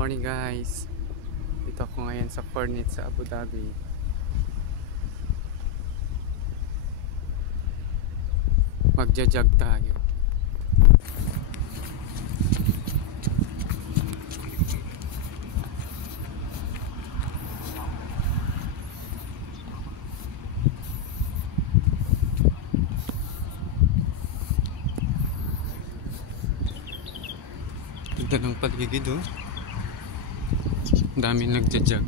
Morning guys, dito ako ngayon sa Cornet sa Abu Dhabi. Magja-jog tayo. Ganda ng paligid oh. Dami nagja-jog.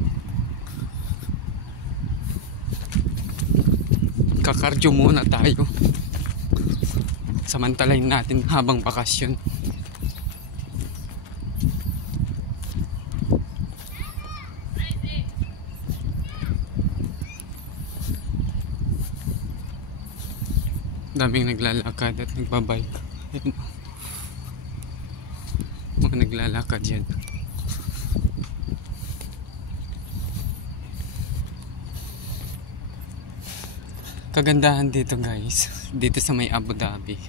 Kakardyo muna tayo. Samantalahin natin habang bakasyon. Daming naglalakad at nagbabike. Ayan. Mga naglalakad yan. Kagandahan dito guys, dito sa may Abu Dhabi,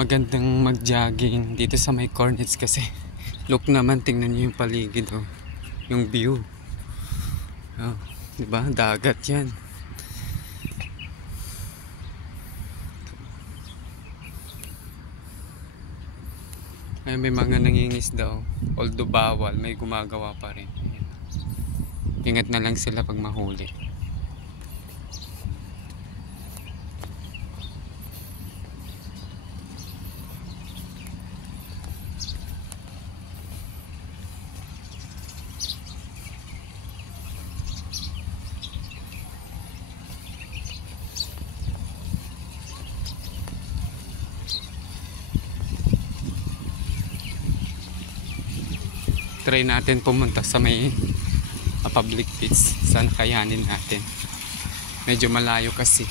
magandang mag-jogging dito sa may Cornets kasi look naman, tingnan niyo yung paligid oh, yung view oh, diba? Dagat yan. Ay, may mga nangingisda oh, although bawal, may gumagawa pa rin. Ayan. Ingat na lang sila pag mahuli. Try natin pumunta sa may public beach. Saan kayanin natin? Medyo malayo kasi.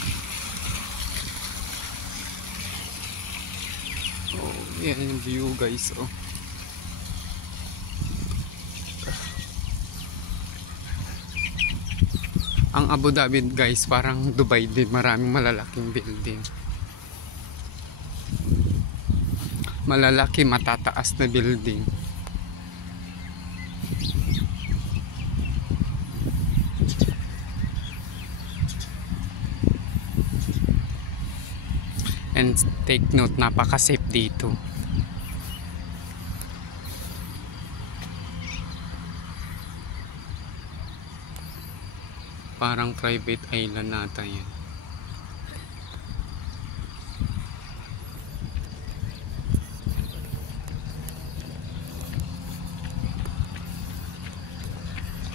Oh, yan yung view guys oh. Ang Abu Dhabi guys parang Dubai din, maraming malalaking building. Malalaki, matataas na building. And take note, napaka-safe dito. Parang private island nata yan.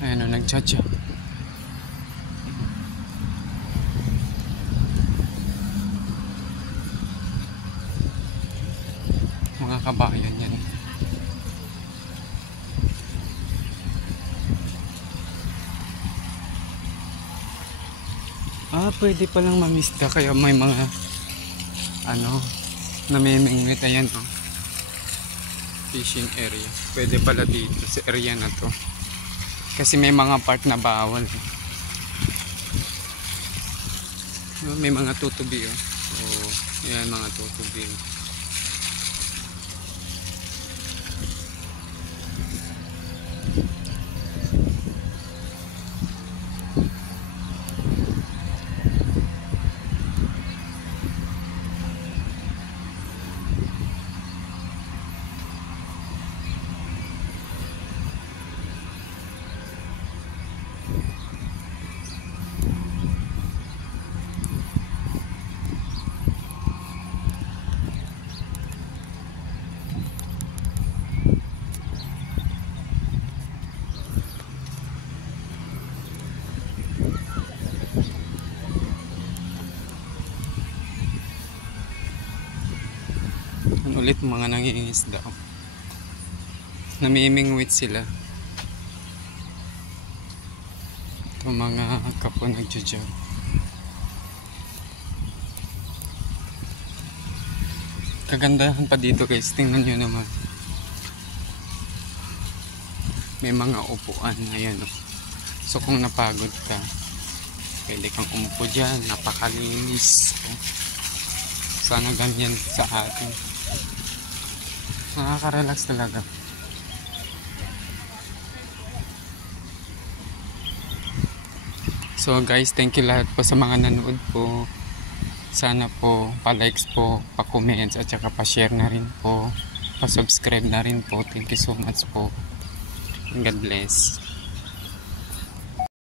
Ayan o, nag-judge. Mga kabayan yan. Pwede palang mamista, kaya may mga namimingwit. Ayan oh, fishing area. Pwede pala dito sa area na to kasi may mga part na bawal. May mga tutubi oh. Oh, yan mga tutubi oh. Ulit mga nangingisda, namimingwit sila. Ito mga kapo nagjo-jog. Kagandahan pa dito guys, tingnan nyo naman, may mga upuan. Ayan oh. So kung napagod ka, pwede kang umupo dyan, napakalinis oh. Sana ganyan sa atin. Nakaka-relax talaga. So guys, thank you lahat po sa mga nanood po. Sana po pa-likes po, pa-comments at saka pa-share na rin po. Pa-subscribe na rin po. Thank you so much po. God bless.